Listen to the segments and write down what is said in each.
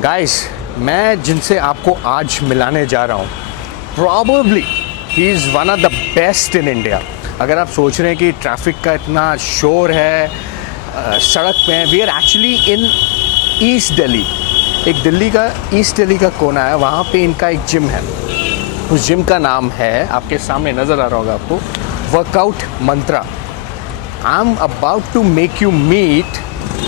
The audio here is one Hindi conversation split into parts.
गाइस, मैं जिनसे आपको आज मिलाने जा रहा हूँ, probably he is one of the best in India. अगर आप सोच रहे हैं कि ट्रैफिक का इतना शोर है, सड़क पे हैं, we are actually in East Delhi. एक दिल्ली का ईस्ट दिल्ली का कोना है, वहाँ पे इनका एक जिम है। उस जिम का नाम है, आपके सामने नज़र आ रहा होगा आपको, workout mantra. I am about to make you meet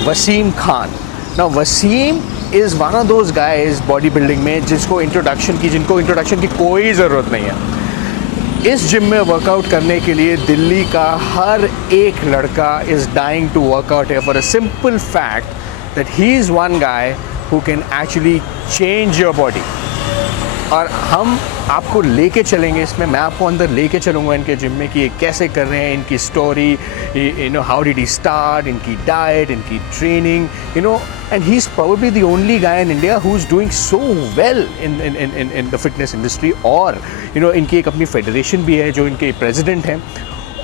Wasim Khan. Now Wasim is one of those guys body building में जिनको इंट्रोडक्शन की कोई ज़रूरत नहीं है। इस जिम में वर्कआउट करने के लिए दिल्ली का हर एक लड़का इज़ डाइंग टू वर्कआउट है for a simple fact that he is one guy who can actually change your body. और हम आपको लेके चलेंगे इसमें, मैं आपको अंदर लेके चलूँगा इनके जिम में कि ये कैसे कर रहे हैं, इनकी story, you know how did he start, इनकी डाइट, इनकी training, you know, and he is probably the only guy in India who is doing so well in the fitness industry. और यू नो इनकी एक अपनी फेडरेशन भी है जो इनके प्रेसिडेंट हैं।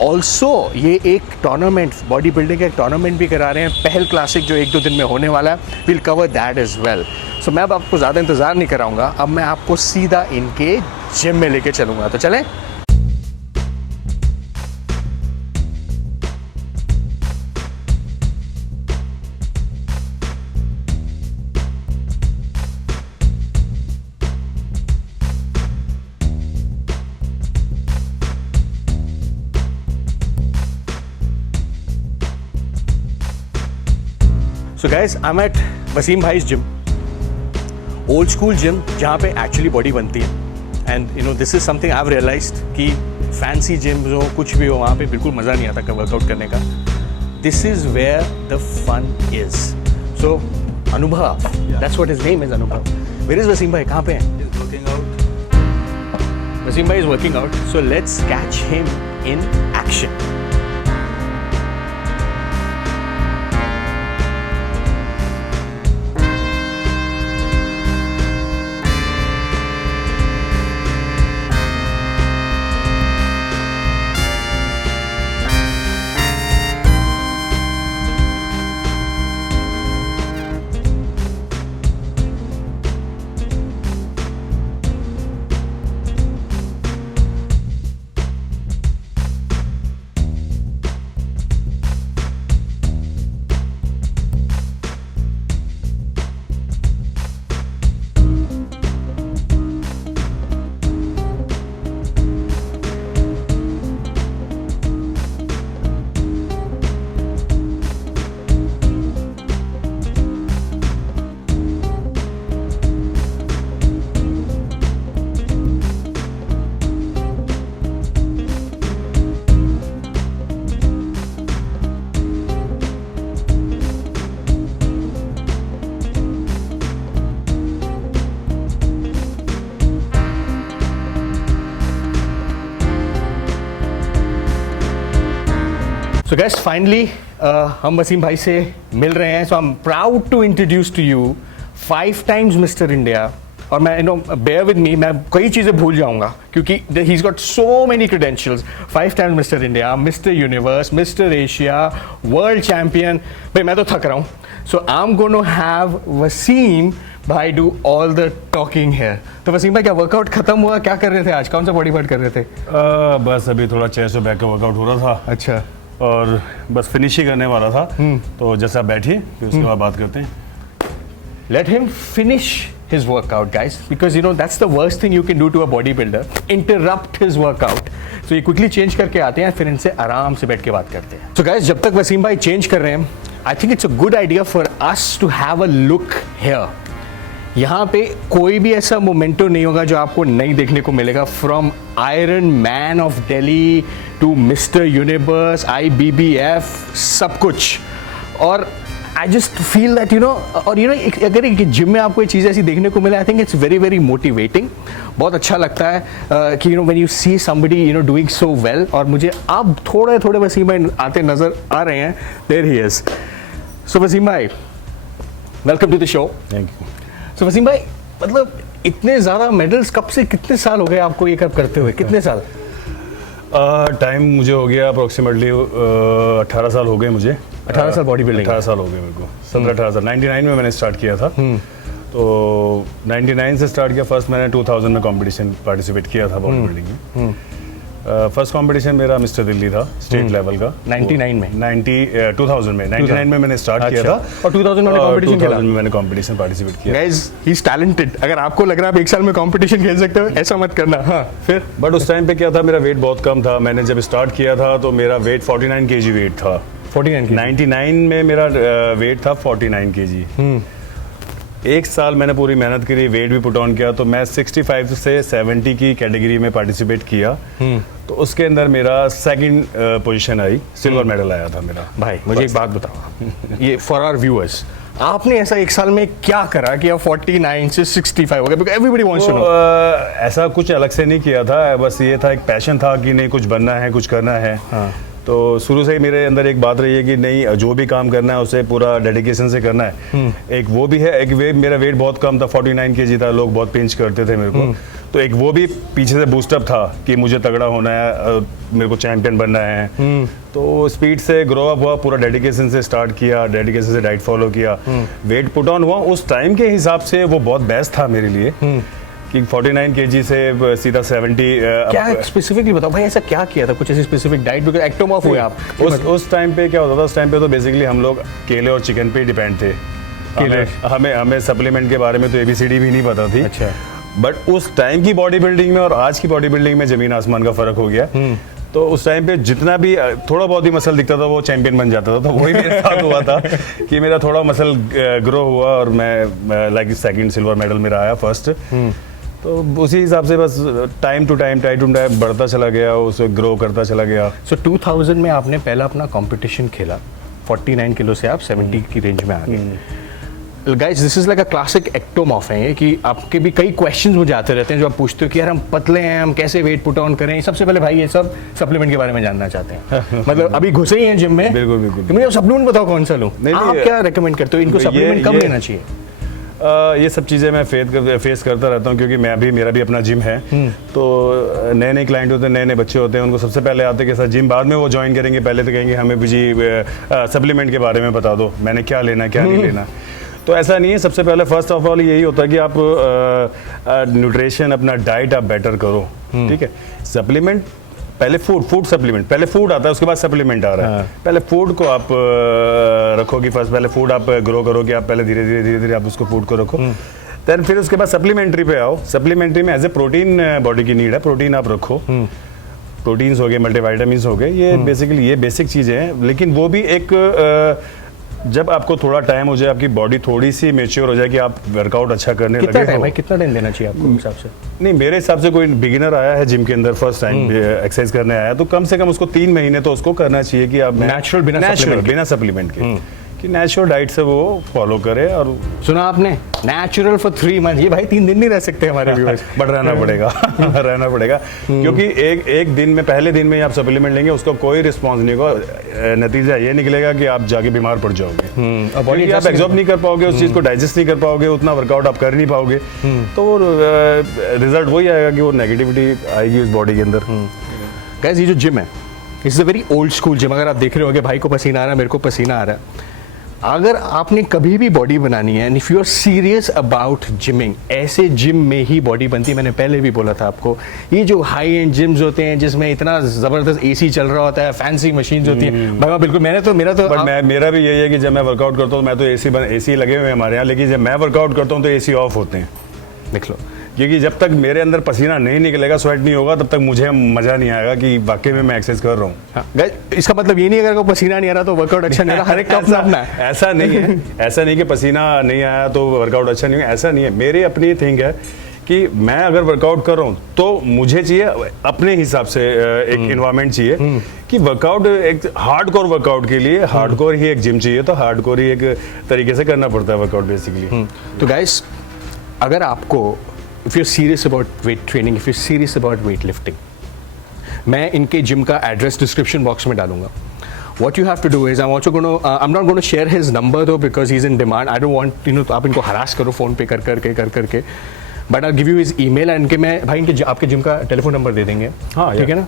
ऑल्सो ये एक टूर्नामेंट, बॉडी बिल्डिंग का एक टूर्नामेंट भी करा रहे हैं, पहल क्लासिक, जो 1-2 दिन में होने वाला है। Will cover that as well. So मैं अब आपको ज़्यादा इंतज़ार नहीं कराऊंगा, अब मैं आपको सीधा इनके जिम में लेके चलूँगा। तो चलें। So guys, I'm at Wasim भाई's gym, old school gym जहाँ पे actually body बनती है। And you know this is something I've realized कि fancy gyms हो, कुछ भी हो, वहाँ पे बिल्कुल मज़ा नहीं आता वर्कआउट करने का। This is where the fun is. So अनुभव, that's what his name is, अनुभव। Where is वसीम भाई? कहाँ पे हैं? He's working out. वसीम भाई is working out. So let's catch him in action. So guys, finally हम वसीम भाई से मिल रहे हैं। So I'm proud to introduce to you 5 times Mr. India। और मैं bear with me, मैं कई चीज़ें भूल जाऊंगा क्योंकि he's got so many credentials। 5 times Mr. India, Mr. Universe, Mr. Asia, World Champion। भाई मैं तो थक रहा हूँ। So I'm going to have Wasim भाई do all the talking here। तो वसीम भाई, क्या वर्कआउट खत्म हुआ? क्या कर रहे थे आज? कौन सा बॉडी पार्ट कर रहे थे? बस अभी थोड़ा चेस्ट और बैक का वर्कआउट हो रहा था। अच्छा। और बस फिनिश ही करने वाला था। तो जैसे आप बैठिए, फिर उसके बाद बात करते हैं। Let him finish his workout, guys, because you know that's the worst thing you can do to a bodybuilder. Interrupt his workout. So ये quickly change करके आते हैं, फिर इनसे आराम से बैठ के बात करते हैं। So guys, जब तक वसीम भाई चेंज कर रहे हैं, I think it's a good idea for us to have a look here. यहाँ पे कोई भी ऐसा मोमेंटो नहीं होगा जो आपको नहीं देखने को मिलेगा। From Iron Man of Delhi to Mister Universe, IBBF, सब कुछ। और I just feel that you know, और यू नो अगर एक जिम में आपको ये चीज़ ऐसी देखने को मिले, आई think it's very very motivating. बहुत अच्छा लगता है कि you know when you see somebody you know doing so well. और मुझे अब थोड़े थोड़े वसीम भाई आते नज़र आ रहे हैं। There he is. So Wasim भाई, welcome to the show. Thank you. So Wasim भाई, मतलब इतने ज़्यादा मेडल्स कब से, कितने साल हो गए आपको ये कब करते हुए? कितने साल? टाइम मुझे हो गया अप्रोक्सीमेटली 18 साल हो गए मुझे। 18 साल बॉडी बिल्डिंग? 18 साल हो गए मेरे को। 17-18 साल। 99 में मैंने स्टार्ट किया था। तो 99 से स्टार्ट किया। फर्स्ट मैंने 2000 में कंपटीशन पार्टिसिपेट किया था बॉडी बिल्डिंग में। फर्स्ट कंपटीशन मेरा मिस्टर दिल्ली था, स्टेट लेवल का 99 में 2000 में 99 में मैंने स्टार्ट किया था और 2000 में कंपटीशन खेला। 2000 में मैंने कंपटीशन पार्टिसिपेट किया। Guys he is talented. अगर आपको लग रहा है आप एक साल में कंपटीशन खेल सकते हो, ऐसा मत करना। हाँ फिर बट उस टाइम पे क्या था, मेरा वेट बहुत कम था। मैंने जब स्टार्ट किया था तो मेरा वेट 49 kg वेट था। 49 99 में मेरा वेट था 49 kg। एक साल मैंने पूरी मेहनत करी, वेट भी पुट ऑन किया, तो मैं 65 से 70 की कैटेगरी में पार्टिसिपेट किया। तो उसके अंदर मेरा सेकंड पोजीशन आई, सिल्वर मेडल आया था मेरा। भाई मुझे एक बात बताओ, ये फॉर आवर व्यूअर्स, आपने ऐसा एक साल में क्या करा कि आप 49 से 65 हो गए? Because everybody wants to know. ऐसा कुछ अलग से नहीं किया था, बस ये था एक पैशन था कि नहीं कुछ बनना है, कुछ करना है। हाँ। तो शुरू से ही मेरे अंदर एक बात रही है कि नहीं, जो भी काम करना है उसे पूरा डेडिकेशन से करना है। एक वो भी है, एक मेरा वेट बहुत कम था, 49 kg था, लोग बहुत पिंच करते थे मेरे को। तो एक वो भी पीछे से बूस्टअप था कि मुझे तगड़ा होना है, मेरे को चैंपियन बनना है। तो स्पीड से ग्रो अप हुआ, पूरा डेडिकेशन से स्टार्ट किया, डेडिकेशन से डाइट फॉलो किया, वेट पुट ऑन हुआ। उस टाइम के हिसाब से वो बहुत बेस्ट था मेरे लिए कि 49 kg से सीधा 70। क्या स्पेसिफिकली बताओ भाई, ऐसा क्या किया था? कुछ ऐसी स्पेसिफिक डाइट? बिकॉज़ एक्टोमॉर्फ हुए आप। उस टाइम पे क्या होता था, उस टाइम पे तो बेसिकली हम लोग केले और चिकन पे डिपेंड थे। हमें सप्लीमेंट के बारे में तो ABCD भी नहीं पता थी। अच्छा। बट उस टाइम की बॉडी बिल्डिंग में और आज की बॉडी बिल्डिंग में जमीन आसमान का फर्क हो गया। तो उस टाइम पे जितना भी थोड़ा बहुत ही मसल दिखता था वो चैंपियन बन जाता था। तो वही मेरे साथ हुआ था कि मेरा थोड़ा मसल ग्रो हुआ और मैं लाइक सेकंड सिल्वर मेडल मेरा आया फर्स्ट। तो उसी हिसाब से बस टाइम टू टाइम बढ़ता चला गया, उसे ग्रो करता चला गया। सो 2000 में आपने पहला अपना कंपटीशन खेला, 49 किलो से आप 70 की रेंज में आ गए। Guys this is like a classic ectomorph है कि आपके भी कई क्वेश्चंस मुझे आते रहते हैं जो आप पूछते हो कि यार हम पतले हैं, हम कैसे वेट पुट ऑन करें। सबसे पहले भाई ये सब सप्लीमेंट के बारे में जानना चाहते हैं। मतलब अभी घुसे ही हैं जिम में। बिल्कुल तो मुझे सप्लीमेंट बताओ कौन सा लूं? आप क्या रेकमेंड करते हो? इनको सप्लीमेंट कब लेना चाहिए? ये सब चीज़ें मैं फेस करता रहता हूँ क्योंकि मेरा भी अपना जिम है। तो नए नए क्लाइंट होते हैं, नए नए बच्चे होते हैं, उनको सबसे पहले आते हैं कि सर जिम, बाद में वो ज्वाइन करेंगे, पहले तो कहेंगे हमें भी जी सप्लीमेंट के बारे में बता दो, मैंने क्या लेना क्या नहीं लेना। तो ऐसा नहीं है। सबसे पहले फर्स्ट ऑफ ऑल यही होता है कि आप न्यूट्रिशन, अपना डाइट आप बेटर करो। ठीक है, सप्लीमेंट पहले फूड सप्लीमेंट, पहले फूड आता है उसके बाद सप्लीमेंट आ रहा है। पहले फूड को आप रखो कि फर्स्ट पहले फूड आप ग्रो करो कि आप पहले धीरे धीरे आप उसको फूड को रखो। देन फिर उसके बाद सप्लीमेंट्री पे आओ। सप्लीमेंट्री में एज ए प्रोटीन बॉडी की नीड है, प्रोटीन आप रखो। प्रोटीन्स हो गए, मल्टीविटामिन्स हो गए, ये बेसिकली ये बेसिक चीज़ें हैं। लेकिन वो भी एक जब आपको थोड़ा टाइम हो जाए, आपकी बॉडी थोड़ी सी मेच्योर हो जाए कि आप वर्कआउट अच्छा करने लगे हो। भाई कितना टाइम देना चाहिए आपको हिसाब से? नहीं, मेरे हिसाब से कोई बिगिनर आया है जिम के अंदर, फर्स्ट टाइम एक्सरसाइज करने आया, तो कम से कम उसको 3 महीने तो उसको करना चाहिए कि आप नेचुरल बिना सप्लीमेंट के कि नेचुरल डाइट से वो फॉलो करे। और सुना आपने, नेचुरल फॉर 3 मंथ। ये भाई 3 दिन नहीं रह सकते हमारे व्यूअर्स। बट रहना पड़ेगा रहना पड़ेगा क्योंकि एक दिन में, पहले दिन में आप सप्लीमेंट लेंगे उसका कोई रिस्पॉन्स नहीं होगा। नतीजा ये निकलेगा कि आप जाके बीमार पड़ जाओगे, क्योंकि आप एब्जॉर्ब नहीं कर पाओगे, उस चीज़ को डाइजेस्ट नहीं कर पाओगे, उतना वर्कआउट आप कर नहीं पाओगे। तो रिजल्ट वही आएगा कि वो नेगेटिविटी आएगी उस बॉडी के अंदर। गाइस ये जो जिम है, it's a very old school gym. अगर आप देख रहे होगे भाई को पसीना आ रहा है, मेरे को पसीना आ रहा है। अगर आपने कभी भी बॉडी बनानी है and if you are serious about gymming, ऐसे जिम में ही बॉडी बनती है। मैंने पहले भी बोला था आपको, ये जो हाई एंड जिम्स होते हैं जिसमें इतना जबरदस्त AC चल रहा होता है, फैंसी मशीन्स होती हैं, भाई बिल्कुल मेरा भी यही है कि जब मैं वर्कआउट करता हूँ, मैं तो AC लगे हुए हैं हमारे यहाँ, लेकिन जब मैं वर्कआउट करता हूँ तो AC ऑफ होते हैं। देख लो, क्योंकि जब तक मेरे अंदर पसीना नहीं निकलेगा, स्वेट नहीं होगा, तब तक मुझे मजा नहीं आएगा कि वाकई में मैं एक्सरसाइज कर रहा हूँ। हाँ, इसका मतलब ये नहीं है अगर पसीना नहीं आ रहा तो वर्कआउट अच्छा नहीं रहा। हर एक का अपना है। ऐसा नहीं है, ऐसा नहीं कि पसीना नहीं आया तो वर्कआउट अच्छा नहीं है, ऐसा नहीं है। मेरी अपनी थिंक है कि मैं अगर वर्कआउट कर रहा हूँ तो मुझे चाहिए अपने हिसाब से एक एनवायरनमेंट चाहिए कि वर्कआउट, एक हार्डकोर वर्कआउट के लिए हार्डकोर ही एक जिम चाहिए, तो हार्डकोर ही एक तरीके से करना पड़ता है वर्कआउट बेसिकली। तो गाइस, अगर आपको if you're serious about weight training, if you're serious about weightlifting, मैं इनके जिम का एड्रेस डिस्क्रिप्शन बॉक्स में डालूंगा। What you have to do is I'm also going to I'm not going to share his number though because he's in demand. I don't want तो आप इनको हरास करो फोन पे कर करके but I give you his email and मैं भाई इनके आपके जिम का टेलीफोन नंबर दे देंगे। हाँ, ठीक है ना।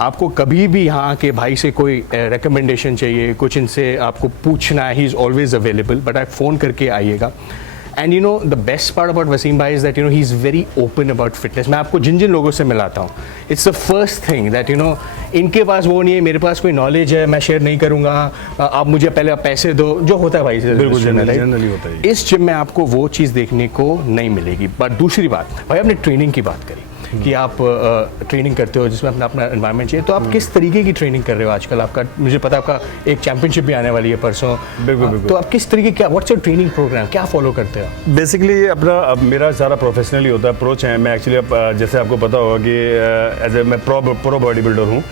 आपको कभी भी यहाँ के भाई से कोई रिकमेंडेशन चाहिए, कुछ इनसे आपको पूछना है, he is always available, but आप फ़ोन करके आइएगा। And you know the best part about Wasim भाई is that you know he is very open about fitness. मैं आपको जिन जिन लोगों से मिलाता हूँ, it's the first thing that you know इनके पास वो नहीं है, मेरे पास कोई नॉलेज है, मैं शेयर नहीं करूँगा, आप मुझे पहले पैसे दो, जो होता है भाई. बिल्कुल जनरली होता है. इस जिम में आपको वो चीज़ देखने को नहीं मिलेगी. बट दूसरी बात, भाई आपने ट्रेनिंग की बात करी कि आप ट्रेनिंग करते हो जिसमें अपना अपना एनवायरनमेंट चाहिए, तो आप किस तरीके की ट्रेनिंग कर रहे हो आजकल? आपका मुझे पता है आपका एक चैंपियनशिप भी आने वाली है परसों. बिल्कुल. तो आप किस तरीके, क्या व्हाट्स योर ट्रेनिंग प्रोग्राम, क्या फॉलो करते हो? बेसिकली अपना अब मेरा सारा प्रोफेशनली होता है, अप्रोच है. मैं एक्चुअली जैसे आपको पता होगा कि एज ए मैं प्रो बॉडी बिल्डर हूँ,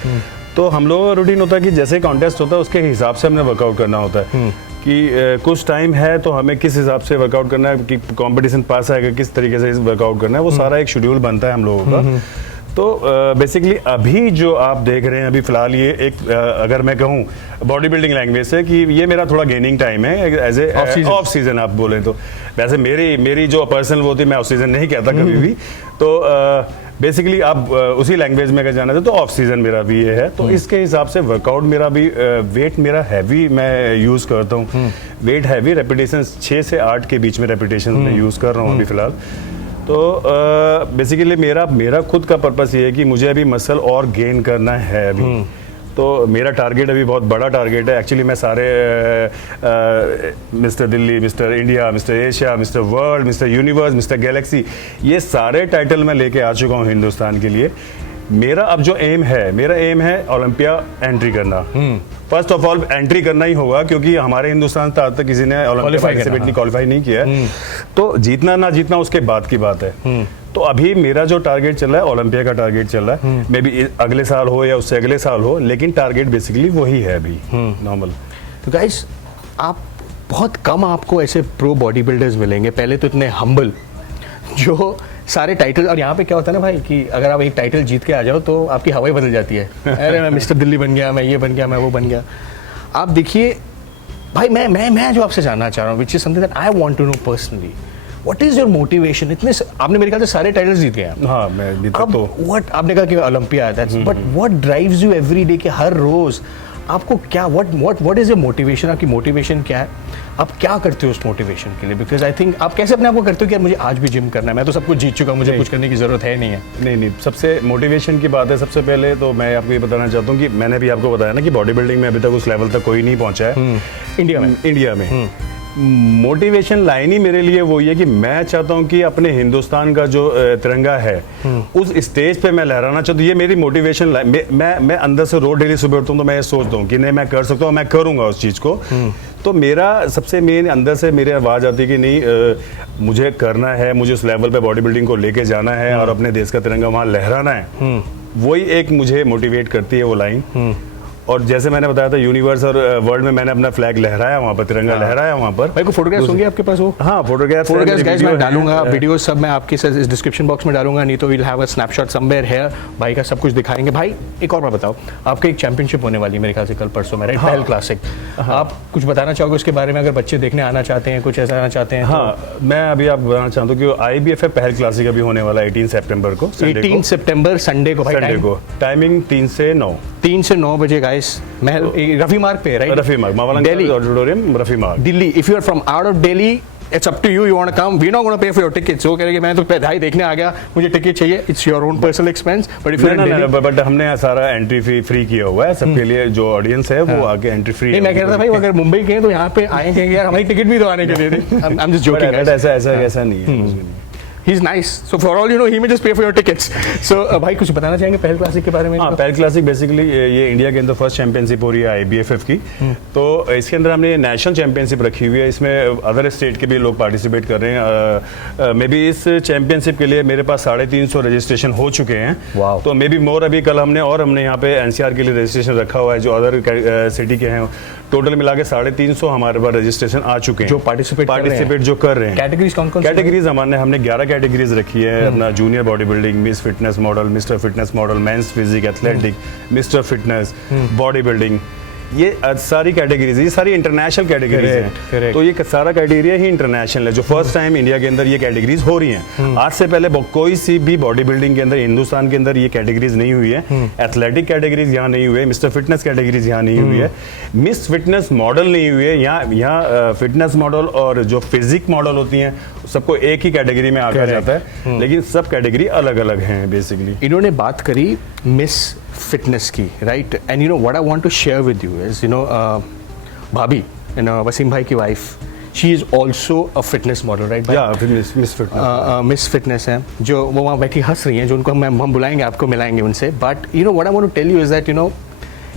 तो हम लोगों का रूटीन होता है कि जैसे कॉन्टेस्ट होता है उसके हिसाब से हमने वर्कआउट करना होता है कि कुछ टाइम है तो हमें किस हिसाब से वर्कआउट करना है, कि कंपटीशन पास आएगा किस तरीके से वर्कआउट करना है, वो सारा एक शेड्यूल बनता है हम लोगों का. तो बेसिकली अभी जो आप देख रहे हैं अभी फिलहाल ये एक अगर मैं कहूँ बॉडी बिल्डिंग लैंग्वेज से कि ये मेरा थोड़ा गेनिंग टाइम है एज ए ऑफ सीजन आप बोलें तो. वैसे मेरी जो पर्सनल वो थी, मैं ऑफ सीजन नहीं कहता कभी भी. तो बेसिकली आप उसी लैंग्वेज में अगर जाना था तो ऑफ सीजन मेरा भी ये है. तो इसके हिसाब से वर्कआउट मेरा भी वेट मेरा हैवी मैं यूज़ करता हूँ. वेट हैवी रेपिटेशन 6 से 8 के बीच में रेपिटेशन में यूज़ कर रहा हूँ अभी फिलहाल. तो बेसिकली मेरा खुद का पर्पस ये है कि मुझे अभी मसल और गेन करना है अभी. तो मेरा टारगेट अभी बहुत बड़ा टारगेट है. एक्चुअली मैं सारे mister Delhi, mister India, mister Asia, mister world, mister universe, mister Galaxy, ये सारे टाइटल मैं लेके आ चुका हूँ हिंदुस्तान के लिए. मेरा अब जो मेरा एम है ओलंपिया एंट्री करना. फर्स्ट ऑफ ऑल एंट्री करना ही होगा क्योंकि हमारे हिंदुस्तान से आज तक किसी ने ओलंपिया क्वालिफाई नहीं किया है. तो जीतना ना जीतना उसके बाद की बात है. तो अभी मेरा जो टारगेट चल रहा है ओलंपिया का टारगेट चल रहा है. मे बी अगले साल हो या उससे अगले साल हो, लेकिन टारगेट बेसिकली वही है अभी नॉर्मल. तो गाइस आप बहुत कम आपको ऐसे प्रो बॉडी बिल्डर्स मिलेंगे, पहले तो इतने हम्बल जो सारे टाइटल. और यहाँ पे क्या होता है ना भाई कि अगर आप एक टाइटल जीत के आ जाओ तो आपकी हवा ही बदल जाती है. अरे मैं मिस्टर दिल्ली बन गया, मैं ये बन गया, मैं वो बन गया. आप देखिए भाई, मैं जो आपसे जानना चाह रहा हूँ, which is something that I want to know personally, what is your motivation? इतने आपने मेरे ख्याल से सारे टाइटल्स जीत गए हैं. हाँ, मैं जीता. तो व्हाट आपने कहा कि ओलंपिया है, that's but what drives you every day, कि हर रोज आपको क्या, व्हाट इज योर मोटिवेशन? आपकी मोटिवेशन क्या है? आप क्या करते हो उस मोटिवेशन के लिए? बिकॉज आई थिंक आप कैसे अपने आप को करते हो कि यार मुझे आज भी जिम करना है, मैं तो सब कुछ जीत चुका हूँ, मुझे कुछ करने की जरूरत है नहीं है. नहीं, सबसे मोटिवेशन की बात है. सबसे पहले तो मैं आपको ये बताना चाहता हूँ कि मैंने भी आपको बताया ना कि बॉडी बिल्डिंग में अभी तक उस लेवल तक कोई नहीं पहुंचा है इंडिया में. मोटिवेशन लाइन ही मेरे लिए वही है कि मैं चाहता हूं कि अपने हिंदुस्तान का जो तिरंगा है उस स्टेज पे मैं लहराना चाहता हूँ. ये मेरी मोटिवेशन लाइन. मैं अंदर से रोज डेली सुबह उठता हूँ तो मैं ये सोचता हूँ कि नहीं मैं कर सकता हूँ, मैं करूंगा उस चीज को. तो मेरा सबसे मेन अंदर से मेरी आवाज आती है कि नहीं मुझे करना है, मुझे उस लेवल पे बॉडी बिल्डिंग को लेके जाना है और अपने देश का तिरंगा वहां लहराना है. वही एक मुझे मोटिवेट करती है वो लाइन. और जैसे मैंने बताया था यूनिवर्स और वर्ल्ड में मैंने अपना फ्लैग लहराया वहाँ पर, तिरंगा लहराया वहाँ पर. भाई को फोटोग्राफ्स होंगे आपके पास? वो हाँ, फोटोग्राफ्स गाइस मैं डालूंगा, वीडियो सब मैं आपके इस डिस्क्रिप्शन बॉक्स में डालूंगा, नहीं तो we'll have a snapshot somewhere here. भाई का सब कुछ दिखाएंगे. भाई एक और बात बताओ, आपका एक चैंपियनशिप होने वाली है मेरे ख्याल से कल परसों में, राइट? पहल क्लासिक. आप कुछ बताना चाहोगे उसके बारे में, अगर बच्चे देखने आना चाहते हैं, कुछ ऐसा आना चाहते हैं? हाँ, मैं अभी आप बताना चाहता हूँ कि IBF पहल क्लासिक अभी होने वाला 18 सितंबर को. 18 सितंबर संडे को. संडे को टाइमिंग 3 से 9 बजे गाइस. महल रफी मार्ग पे, right? Rafi Marg, Delhi auditorium, Rafi Marg, Delhi. If you are from out of Delhi, it's up to you. You want to come, we not gonna pay for your tickets. वो कह रहे मैं तो भाई देखने आ गया, मुझे टिकट चाहिए. It's your own personal expense. But if you are in Delhi, but हमने सारा एंट्री फी फ्री किया हुआ है सबके लिए. जो ऑडियंस है वो आगे एंट्री फ्री है. मैं कह रहा था भाई अगर मुंबई के तो यहाँ पे आएंगे यार, हमारी टिकट भी तो आने के लिए. I am just joking. ऐसा नहीं है. He's nice. So for all you know, he may just pay for your tickets. So भाई कुछ बताना चाहेंगे पहल क्लासिक के बारे में? हाँ, पहल क्लासिक बेसिकली ये इंडिया के अंदर फर्स्ट चैंपियनशिप हो रही है IBFF की. तो इसके अंदर हमने नेशनल चैंपियनशिप रखी हुई है. इसमें अदर स्टेट के भी लोग पार्टिसिपेट कर रहे हैं. मे बी इस चैंपियनशिप के लिए मेरे पास 350 रजिस्ट्रेशन हो चुके हैं. तो मे बी मोर अभी कल हमने यहाँ पे NCR के लिए रजिस्ट्रेशन रखा हुआ है जो अदर सिटी के हैं. टोटल मिला के 350 हमारे पास रजिस्ट्रेशन आ चुके हैं जो पार्टिसिपेट जो कर रहे हैं. कैटेगरीज कौन कौन? कैटेगरीज हमने 11 कैटेगरीज रखी है. अपना junior body building, miss fitness model, mister fitness model, men's physique, athletic, mister fitness, body building, ये सारी कैटेगरीज, ये सारी इंटरनेशनल कैटेगरीज हैं। तो ये सारा क्राइटेरिया ही इंटरनेशनल है, जो फर्स्ट टाइम इंडिया के अंदर ये कैटेगरीज हो रही हैं। आज से पहले कोई सी भी बॉडी बिल्डिंग के अंदर हिंदुस्तान के अंदर ये कैटेगरीज नहीं हुई है। एथलेटिक कैटेगरीज यहाँ नहीं हुई है, मिस्टर फिटनेस कैटेगरीज यहाँ नहीं हुई है, मिस फिटनेस मॉडल नहीं हुई है। यहाँ फिटनेस मॉडल और जो फिजिक मॉडल होती हैं सबको एक ही कैटेगरी में आकर जाता है, लेकिन सब कैटेगरी अलग अलग हैं बेसिकली। इन्होंने बात करी मिस फिटनेस की, right, and you know what I want to share with you is, you know भाभी, यू नो वसीम भाई की wife, she is also a fitness model, right? Miss fitness है, जो वो वहाँ बैठी हंस रही हैं, जो उनको हम बुलाएंगे, आपको मिलाएंगे उनसे। But you know what I want to tell you is that, you know,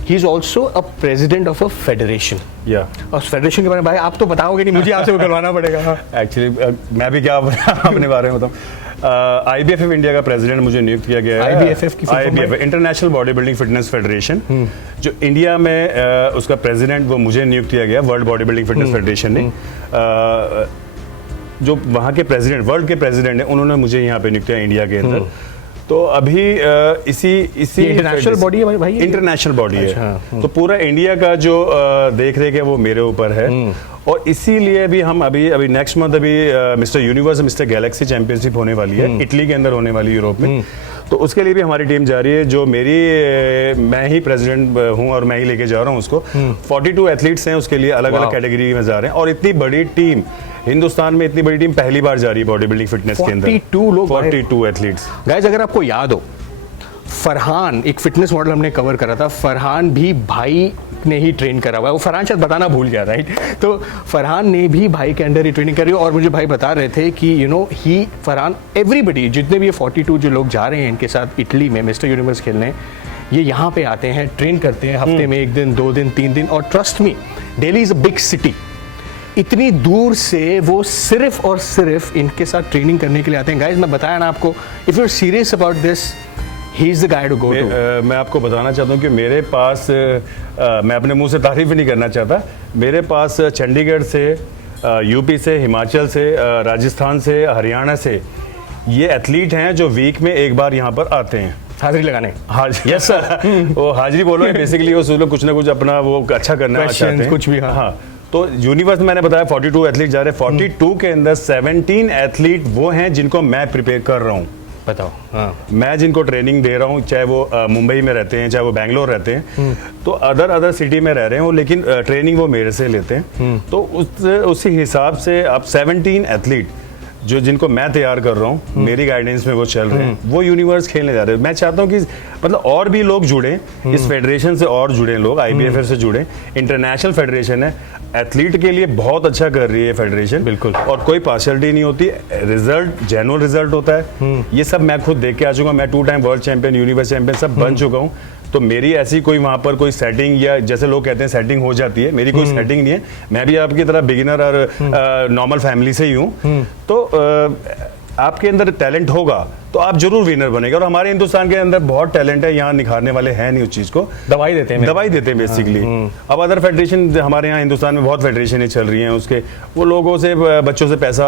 he is also a president of a federation. और फेडरेशन के बारे में भाई आप तो बताओगे नहीं, मुझे आपसे वो करवाना पड़ेगा। एक्चुअली मैं भी क्या अपने बारे में बताऊँ, IBFF इंडिया का प्रेसिडेंट मुझे नियुक्त किया गया है। IBFF की IBFF international body building fitness federation, जो इंडिया में उसका प्रेसिडेंट वो मुझे नियुक्त किया गया world body building fitness federation ने। जो वहाँ के प्रेसिडेंट, वर्ल्ड के प्रेसिडेंट है, उन्होंने मुझे यहाँ पे नियुक्त किया इंडिया के अंदर। तो अभी इसी इंटरनेशनल बॉडी है भाई, इंटरनेशनल बॉडी है। तो पूरा इंडिया का जो देख रेख है वो मेरे ऊपर है। और इसीलिए भी हम अभी नेक्स्ट मंथ अभी mister universe, mister Galaxy championship होने वाली है, इटली के अंदर होने वाली, यूरोप में। तो उसके लिए भी हमारी टीम जा रही है, जो मैं ही प्रेसिडेंट हूं और मैं ही लेके जा रहा हूं उसको। 42 एथलीट्स हैं उसके लिए, अलग अलग कैटेगरी में जा रहे हैं। और इतनी बड़ी टीम हिंदुस्तान में, इतनी बड़ी टीम पहली बार जा रही है बॉडी बिल्डिंग फिटनेस के अंदर। 42 एथलीट्स। गाइस, अगर आपको याद हो, फरहान, एक फिटनेस मॉडल हमने कवर करा था, फरहान भी भाई ने ही ट्रेन करा हुआ है। वो फरहान शायद बताना भूल गया, राइट? तो फरहान ने भी भाई के अंडर ही ट्रेनिंग करी। और मुझे भाई बता रहे थे कि you know he, Farhan, everybody, जितने भी ये 42 जो लोग जा रहे हैं इनके साथ इटली में मिस्टर यूनिवर्स खेलने, ये यहाँ पे आते हैं, ट्रेन करते हैं हफ्ते में 1 दिन, 2 दिन, 3 दिन। और trust me, Delhi is a big city, इतनी दूर से वो सिर्फ और सिर्फ इनके साथ ट्रेनिंग करने के लिए आते हैं। गाइस, मैं बताया ना आपको, if you are serious about this, he is the guy to go to. मैं आपको बताना चाहता हूँ कि मेरे पास, मैं अपने मुंह से तारीफ नहीं करना चाहता, मेरे पास चंडीगढ़ से, यूपी से, हिमाचल से, राजस्थान से, हरियाणा से ये एथलीट हैं जो वीक में एक बार यहाँ पर आते हैं हाजिरी लगाने। यस सर, वो हाजिरी बोलो बेसिकली, वो कुछ ना कुछ अपना वो अच्छा करना चाहते हैं, कुछ भी। हाँ। तो यूनिवर्स मैंने बताया 42 एथलीट जा रहे हैं। 42 के अंदर 17 एथलीट वो हैं जिनको मैं प्रिपेयर कर रहा हूँ। बताओ। हाँ। मैं जिनको ट्रेनिंग दे रहा हूँ, चाहे वो मुंबई में रहते हैं, चाहे वो बेंगलोर रहते हैं, तो अदर सिटी में रह रहे हैं वो, लेकिन ट्रेनिंग वो मेरे से लेते हैं। तो उसी हिसाब से अब 17 एथलीट जो जिनको मैं तैयार कर रहा हूँ, मेरी गाइडेंस में वो चल रहे हैं, वो यूनिवर्स खेलने जा रहे हैं। मैं चाहता हूँ कि मतलब और भी लोग जुड़े इस फेडरेशन से, और जुड़े लोग IBFF से जुड़े। इंटरनेशनल फेडरेशन है, एथलीट के लिए बहुत अच्छा कर रही है फेडरेशन, बिल्कुल। और कोई पार्शियलिटी नहीं होती, रिजल्ट जेन्युइन रिजल्ट होता है। ये सब मैं खुद देख के आ चुका, मैं 2 time world champion, universe champion सब बन चुका हूँ। तो मेरी ऐसी कोई वहाँ पर कोई सेटिंग, या जैसे लोग कहते हैं सेटिंग हो जाती है, मेरी कोई सेटिंग नहीं है। मैं भी आपकी तरह बिगिनर और नॉर्मल फैमिली से ही हूँ। तो आपके अंदर टैलेंट होगा तो आप जरूर विनर बनेगा। और हमारे हिंदुस्तान के अंदर बहुत टैलेंट है, यहाँ निखारने वाले हैं नहीं उस चीज को, दवाई देते हैं बेसिकली। अब अदर फेडरेशन हमारे यहाँ हिंदुस्तान में बहुत फेडरेशन चल रही हैं, उसके वो लोगों से, बच्चों से पैसा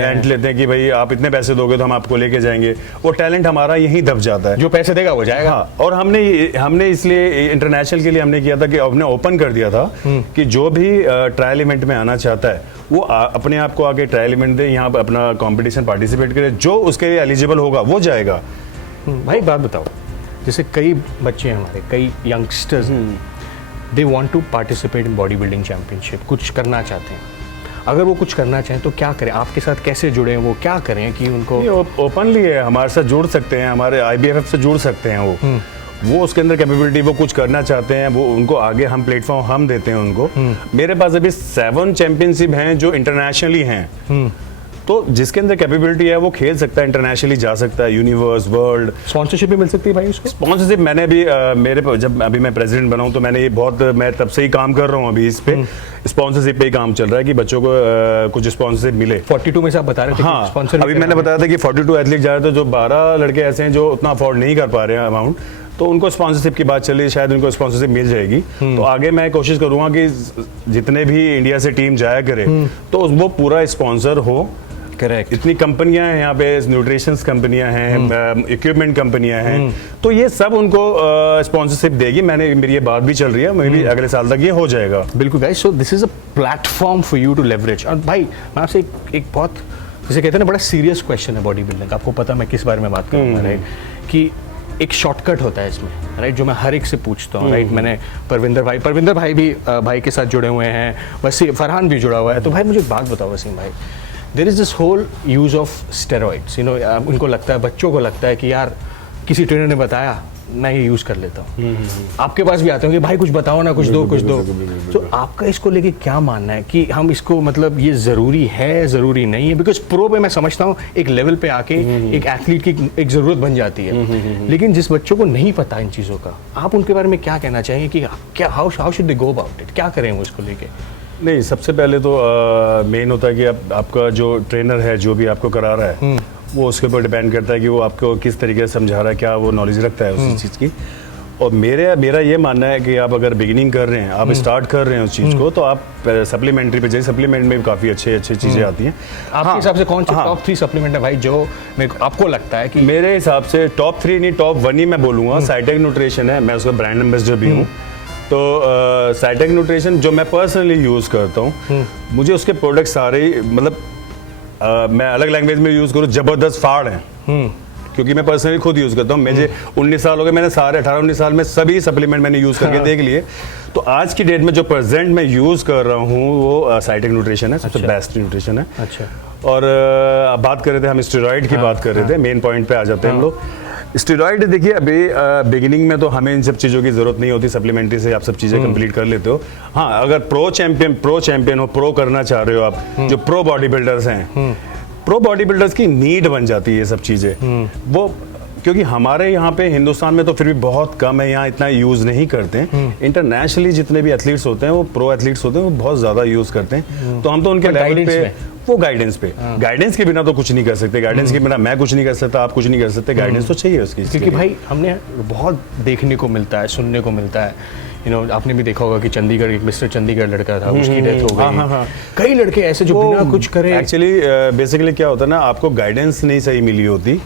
ऐंठ लेते हैं कि भाई आप इतने पैसे दोगे तो हम आपको लेके जाएंगे। वो टैलेंट हमारा यहीं दब जाता है, जो पैसे देगा वो जाएगा। हाँ। और हमने इसलिए इंटरनेशनल के लिए हमने किया था कि हमने ओपन कर दिया था कि जो भी ट्रायल इवेंट में आना चाहता है वो अपने आप को आके ट्रायल इवेंट दे, यहाँ अपना कंपटीशन पार्टिसिपेट करे, जो उसके लिए एलिजिबल होगा वो जाएगा। भाई बात बताओ, जैसे कई बच्चे हैं हमारे, कई youngsters, they want to participate in body building championship, कुछ करना चाहते हैं। अगर वो कुछ करना चाहें तो क्या करें? आपके साथ कैसे जुड़े, वो क्या करें कि उनको? ओपनली है, हमारे साथ जुड़ सकते हैं, हमारे IBFF से जुड़ सकते हैं। वो उसके अंदर कैपेबिलिटी, वो कुछ करना चाहते हैं, वो उनको आगे हम प्लेटफॉर्म हम देते हैं उनको। मेरे पास अभी 7 चैंपियनशिप हैं जो इंटरनेशनली हैं। तो जिसके अंदर कैपेबिलिटी है वो खेल सकता है, इंटरनेशनली जा सकता है, यूनिवर्स, वर्ल्ड। स्पॉन्सरशिप भी मिल सकती है भाई उसको? स्पॉन्सरशिप मैंने भी जब अभी मैं प्रेसिडेंट बना हूं तो मैंने ये मैं तब से ही काम कर रहा हूं अभी इस पे, स्पॉन्सरशिप पे ही काम चल रहा है कि बच्चों को कुछ स्पॉन्सरशिप मिले। 42 में से आप बता रहे थे। हाँ, स्पॉन्सर अभी मैंने बताया था कि 42 एथलीट जा रहे थे, जो 12 लड़के ऐसे हैं जो उतना अफोर्ड नहीं कर पा रहे हैं अमाउंट, तो उनको स्पॉन्सरशिप की बात चली, शायद उनको स्पॉन्सरशिप मिल जाएगी। तो आगे मैं कोशिश करूंगा कि जितने भी इंडिया से टीम जाया करे तो वो पूरा स्पॉन्सर हो, Correct. इतनी कंपनियां हैं यहाँ पे, न्यूट्रिशंस कंपनियां हैं, इक्विपमेंट कंपनियां हैं, तो ये सब उनको स्पॉन्सरशिप देगी। मेरी ये बात भी चल रही है, मे भी अगले साल तक ये हो जाएगा। बिल्कुल guys, so this is a platform for you to leverage. और भाई मैं आपसे एक बहुत, जैसे कहते हैं ना, बड़ा सीरियस क्वेश्चन है बॉडी बिल्डिंग। आपको पता मैं किस बारे में बात करूँगा, राइट? कि एक शॉर्टकट होता है इसमें, राइट, जो मैं हर एक से पूछता हूँ, राइट? मैंने परविंदर भाई भी भाई के साथ जुड़े हुए हैं, वसीम फरहान भी जुड़ा हुआ है। तो भाई मुझे एक बात बताओ वसीम भाई, there is this whole use of steroids, you know, उनको लगता है, बच्चों को लगता है कि यार किसी ट्रेनर ने बताया, मैं ये यूज़ कर लेता हूँ। आपके पास भी आते होंगे, भाई कुछ बताओ ना, कुछ दो। तो आपका इसको लेके क्या मानना है कि हम इसको, मतलब ये ज़रूरी है, ज़रूरी नहीं है? बिकॉज प्रो पे मैं समझता हूँ एक लेवल पे आके एक एथलीट की एक ज़रूरत बन जाती है, लेकिन जिस बच्चों को नहीं पता इन चीज़ों का, आप उनके बारे में क्या कहना चाहेंगे कि क्या, how should they go about it, क्या करें वो इसको लेके? नहीं, सबसे पहले तो मेन होता है कि आपका जो ट्रेनर है, जो भी आपको करा रहा है, वो उसके ऊपर डिपेंड करता है कि वो आपको किस तरीके से समझा रहा है, क्या वो नॉलेज रखता है उस चीज़ की। और मेरा ये मानना है कि आप अगर बिगिनिंग कर रहे हैं, आप स्टार्ट कर रहे हैं उस चीज़ को, तो आप सप्लीमेंट्री पे जाइए। सप्लीमेंट में काफ़ी अच्छी चीज़ें आती हैं। आपके हिसाब से कौन सी टॉप 3 सप्लीमेंट है भाई जो आपको लगता है कि? मेरे हिसाब से टॉप 3 नहीं, टॉप 1 ही मैं बोलूँगा। साइटेक न्यूट्रिशन है, मैं उसका ब्रांड एम्बेसडर भी हूँ। तो साइटेक न्यूट्रिशन जो मैं पर्सनली यूज़ करता हूँ, मुझे उसके प्रोडक्ट सारे, मतलब मैं अलग लैंग्वेज में यूज़ करूँ, ज़बरदस्त फाड़ हैं, क्योंकि मैं पर्सनली खुद यूज़ करता हूँ। मुझे 19 साल हो गए, मैंने सारे 18-19 साल में सभी सप्लीमेंट मैंने यूज़ करके देख लिए। तो आज की डेट में जो प्रेजेंट मैं यूज़ कर रहा हूँ वो साइटेक न्यूट्रिशन है, सबसे बेस्ट न्यूट्रिशन है। अच्छा। और बात कर रहे थे हम स्टेरॉइड की, बात कर रहे थे, मेन पॉइंट पे आ जाते हैं हम लोग। स्टेरॉइड देखिए, अभी बिगिनिंग में तो हमें इन सब चीज़ों की ज़रूरत नहीं होती, सप्लीमेंट्री से आप सब चीज़ें कंप्लीट कर लेते हो। हाँ, अगर प्रो चैंपियन हो, प्रो करना चाह रहे हो आप, जो प्रो बॉडी बिल्डर्स हैं, प्रो बॉडी बिल्डर्स की नीड बन जाती है ये सब चीज़ें। वो क्योंकि हमारे यहाँ पे हिंदुस्तान में तो फिर भी बहुत कम है, यहाँ इतना यूज़ नहीं करते हैं। इंटरनेशनली जितने भी एथलीट्स होते हैं, वो प्रो एथलीट्स होते हैं, वो बहुत ज़्यादा यूज़ करते हैं। तो हम तो उनके लेवल पे, वो गाइडेंस पे, गाइडेंस के बिना तो कुछ नहीं कर सकते। गाइडेंस के बिना मैं कुछ नहीं कर सकता, आप कुछ नहीं कर सकते। गाइडेंस तो चाहिए उसकी, क्योंकि भाई हमने बहुत देखने को मिलता है, सुनने को मिलता है, यू नो, आपने भी देखा होगा कि चंडीगढ़, एक मिस्टर चंडीगढ़ लड़का था, उसकी डेथ हो गई। कई लड़के ऐसे जो बिना कुछ करे, एक्चुअली बेसिकली क्या होता है ना, आपको गाइडेंस नहीं सही मिली होती,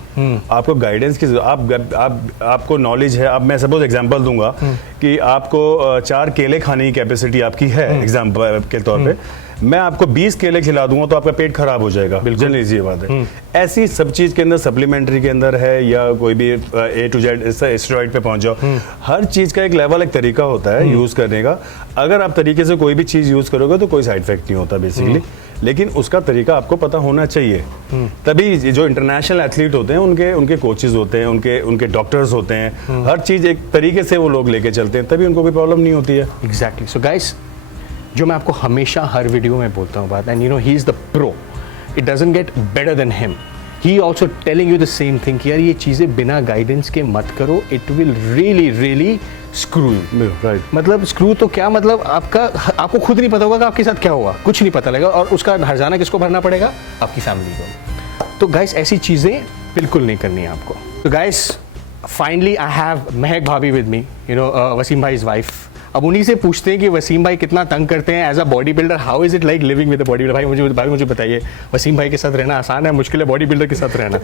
आपको गाइडेंस की, आपको नॉलेज है। अब मैं सपोज एग्जांपल दूंगा कि आपको 4 केले खाने की कैपेसिटी आपकी है, एग्जांपल के तौर पे, मैं आपको 20 केले खिला दूंगा तो आपका पेट खराब हो जाएगा। बिल्कुल ये बात है। ऐसी सब चीज के अंदर, सप्लीमेंट्री के अंदर है, या कोई भी A to Z स्टेरॉइड पे पहुंच जाओ, हर चीज का एक लेवल, एक तरीका होता है यूज करने का। अगर आप तरीके से कोई भी चीज यूज करोगे तो कोई साइड इफेक्ट नहीं होता बेसिकली, लेकिन उसका तरीका आपको पता होना चाहिए। तभी जो इंटरनेशनल एथलीट होते हैं, उनके कोचेज होते हैं, उनके डॉक्टर्स होते हैं, हर चीज एक तरीके से वो लोग लेके चलते हैं, तभी उनको कोई प्रॉब्लम नहीं होती है। एग्जैक्टली। सो गाइस, जो मैं आपको हमेशा हर वीडियो में बोलता हूँ बात, and you know, he is the pro, it doesn't get better than him. He also telling you the same thing कि यार ये चीज़ें बिना गाइडेंस के मत करो, it will really screw you. Right, मतलब स्क्रू तो क्या, मतलब आपको खुद नहीं पता होगा कि आपके साथ क्या हुआ, कुछ नहीं पता लगेगा, और उसका हर्जाना किसको भरना पड़ेगा? आपकी फैमिली को। तो गाइस, ऐसी चीज़ें बिल्कुल नहीं करनी है आपको। तो guys, finally I have Mehak भाभी with me, you know, Wasim भाई इज़ वाइफ। अब उन्हीं से पूछते हैं कि वसीम भाई कितना तंग करते हैं as a body builder, how is it like living with a body builder? भाई मुझे बताइए, वसीम भाई के साथ रहना आसान है, मुश्किल है बॉडी बिल्डर के साथ रहना?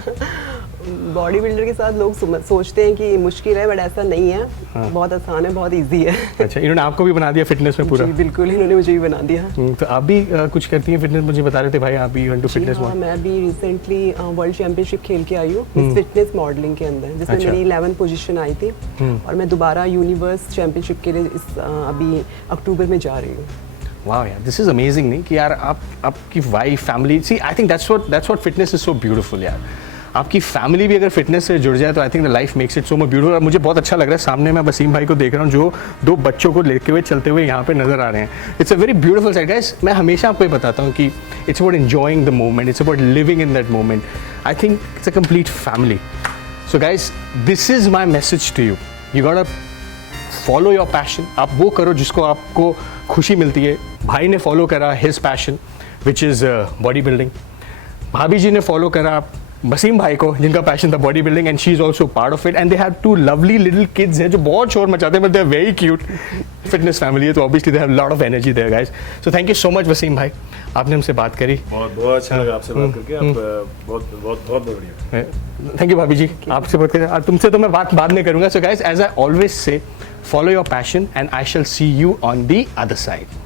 बॉडी बिल्डर के साथ लोग सोचते हैं कि मुश्किल है, बट ऐसा नहीं है। बहुत आसान है, बहुत इजी है। अच्छा, इन्होंने आपको भी बना दिया फिटनेस में पूरा? बिल्कुल, इन्होंने मुझे भी बना दिया। तो आप भी कुछ करती हैं फिटनेस? मुझे बता रहे थे भाई आप भी इवेंट टू फिटनेस। हाँ, मैं भी रिसेंटली वर्ल्ड चैंपियनशिप खेल के आई हूँ फिटनेस मॉडलिंग के अंदर, जिसमें मेरी 11th पोजीशन आई थी, और मैं दोबारा यूनिवर्स चैंपियनशिप के लिए अभी अक्टूबर में जा रही हूँ। वाह यार, दिस इज अमेजिंग। नहीं कि यार आपकी wife, family, see I think that's what fitness is so beautiful यार। आपकी फैमिली भी अगर फिटनेस से जुड़ जाए तो I think the life makes it so much beautiful. और मुझे बहुत अच्छा लग रहा है, सामने मैं वसीम भाई को देख रहा हूँ जो 2 बच्चों को लेते हुए चलते हुए यहाँ पे नजर आ रहे हैं। It's a very beautiful side guys. मैं हमेशा आपको ये बताता हूँ कि it's about enjoying the moment, it's about living in that moment. I think it's a complete family. So guys, this is my message to you, you got to follow your passion. आप वो करो जिसको आपको खुशी मिलती है। भाई ने फॉलो करा his passion which is body building, भाभी जी ने फॉलो करा वसीम भाई को, जिनका पैशन था body building, and she is also part of it, and they have 2 lovely little kids हैं जो बहुत शोर मचाते हैं, but they are very cute. Fitness family है तो obviously they have lot of energy there guys. So thank you so much Wasim भाई, आपने हमसे बात करी. बहुत बहुत अच्छा लगा आपसे बात करके. आप बहुत बहुत बहुत बढ़िया. थैंक यू भाभी जी, आपसे बात करें. तुमसे तो मैं बात बाद में करूंगा. So guys, as I always say, follow your passion and I shall see you on the other side.